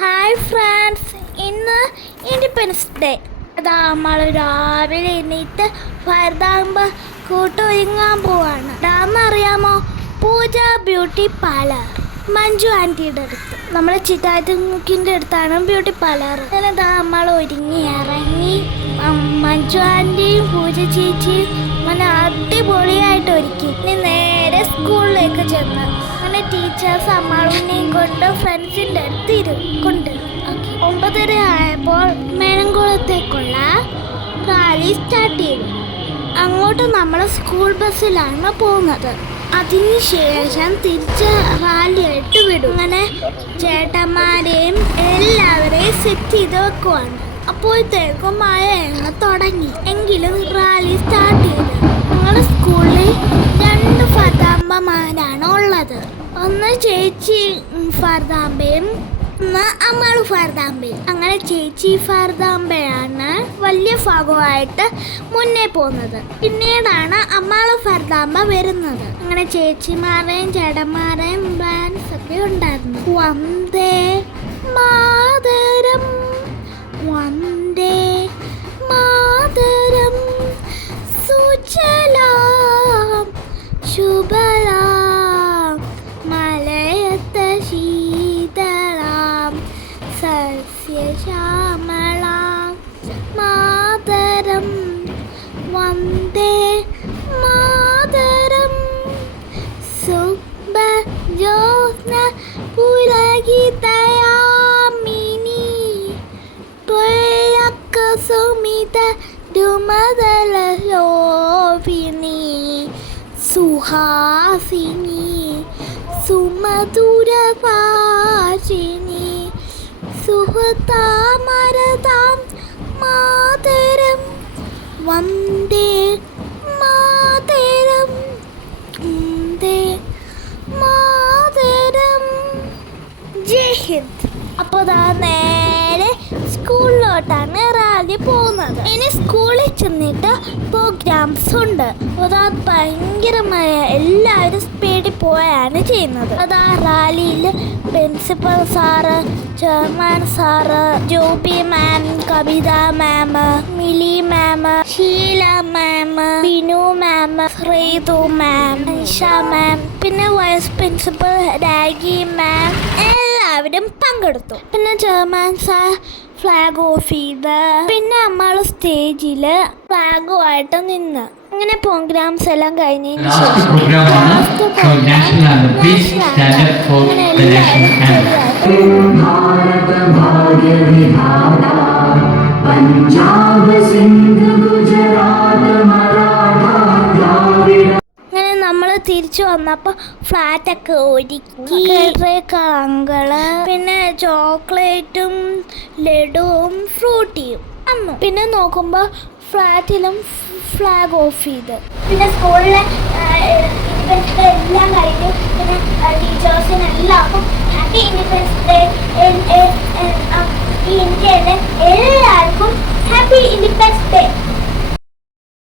Hi friends ഇന്ന് independence day അതാ നമ്മൾ രാവിലെ എണീറ്റ് ഫയർദാകുമ്പോൾ കൂട്ടൊരുങ്ങാൻ പോവാണ്. അറിയാമോ? പൂജ ബ്യൂട്ടി പാർലർ. മഞ്ജു ആന്റിയുടെ അടുത്ത്. നമ്മൾ ചിറ്റാറ്റുമുക്കിന്റെ അടുത്താണ് ബ്യൂട്ടി പാർലർ. ദാ നമ്മൾ ഒരുങ്ങി ഇറങ്ങി. മഞ്ജു ആന്റിയും പൂജ ചേച്ചിയും അങ്ങനെ അടിപൊളിയായിട്ട് ഒരുക്കി. ഇനി നേരെ സ്കൂളിലേക്ക് ചെന്ന്. കൊണ്ട് ഫ്രണ്ട്സിന്റെ അടുത്ത് ഇരു കൊണ്ട്. ഒമ്പതര ആയപ്പോൾ മേനംകുളത്തേക്കുള്ള റാലി സ്റ്റാർട്ട് ചെയ്തു. അങ്ങോട്ട് നമ്മൾ സ്കൂൾ ബസ്സിലാണ് പോകുന്നത്. അതിനുശേഷം തിരിച്ച് റാലിയായിട്ട് വിടും. അങ്ങനെ ചേട്ടന്മാരെയും എല്ലാവരെയും സെറ്റ് ചെയ്ത് വെക്കുവാണ്. അപ്പോഴത്തേക്കും മഴ എങ്ങ തുടങ്ങി. എങ്കിലും റാലി സ്റ്റാർട്ട് ചെയ്തു. ഞങ്ങളുടെ സ്കൂളിൽ രണ്ട് ഫതാമ്പമാരാണ് ഉള്ളത്. ഒന്ന് ചേച്ചി ഫർദാമ്പയും ഒന്ന് അമ്മാൾ അങ്ങനെ ചേച്ചി ഫർദാമ്പയാണ് വലിയ ഭാഗമായിട്ട് മുന്നേ പോകുന്നത്. പിന്നീടാണ് അമ്മാൾ ഫർദാമ്പ വരുന്നത്. അങ്ങനെ ചേച്ചിമാരെയും ചേട്ടന്മാരെയും ബാൻസ് ഒക്കെ ഉണ്ടായിരുന്നു വന്ദേ മാതരം. സുബജോത്ന പുലകിതയാമിനി പുഴക്ക സുമിത രുമതല ലോപിനി സുഹാസിനി സുമധുര ഭാഷിണി സുഹൃതാമരതാം മാതരം. വന്ദേ മാതരം. മാതരം. ജയ് ഹിന്ദ്. അപ്പോൾ നേരെ സ്കൂളിലോട്ടാണ് റാലി പോകുന്നത്. ഇനി സ്കൂളിൽ ചെന്നിട്ട് പ്രോഗ്രാംസ് ഉണ്ട്. അതാ ഭയങ്കരമായ എല്ലാവരും സ്പീഡിൽ പോയാണ് ചെയ്യുന്നത്. അതാ റാലിയിൽ principal sir chairman sir Jobi ma'am Kavitha ma'am Mili ma'am Sheela ma'am Binu ma'am Srithu ma'am Nisha ma'am പിന്നെ വൈസ് പ്രിൻസിപ്പൽ രാഗി മാം എല്ലാവരും പങ്കെടുത്തു. പിന്നെ ചെയർമാൻ സാർ ഫ്ലാഗ് ഓഫ് ചെയ്ത്. പിന്നെ നമ്മൾ സ്റ്റേജിൽ ഫ്ലാഗുമായിട്ട് നിന്ന്. അങ്ങനെ പ്രോഗ്രാംസ് എല്ലാം കഴിഞ്ഞതിന് ശേഷം അങ്ങനെ നമ്മൾ തിരിച്ചു വന്നപ്പോ ഫ്ലാറ്റൊക്കെ ഒരുക്കി കളങ്ങൾ പിന്നെ ചോക്ലേറ്റും ലഡുവും ഫ്രൂട്ടിയും അന്നു. പിന്നെ നോക്കുമ്പോൾ ഫ്ലാറ്റിലും ഫ്ലാഗ് ഓഫ് ചെയ്ത്. പിന്നെ സ്കൂളിലെ ഇൻഡിപെൻഡൻസ് ഡേ എല്ലാം കഴിഞ്ഞു പിന്നെ ടീച്ചേഴ്സിനെല്ലാം അപ്പം ഹാപ്പി ഇൻഡിപെൻഡൻസ് ഡേ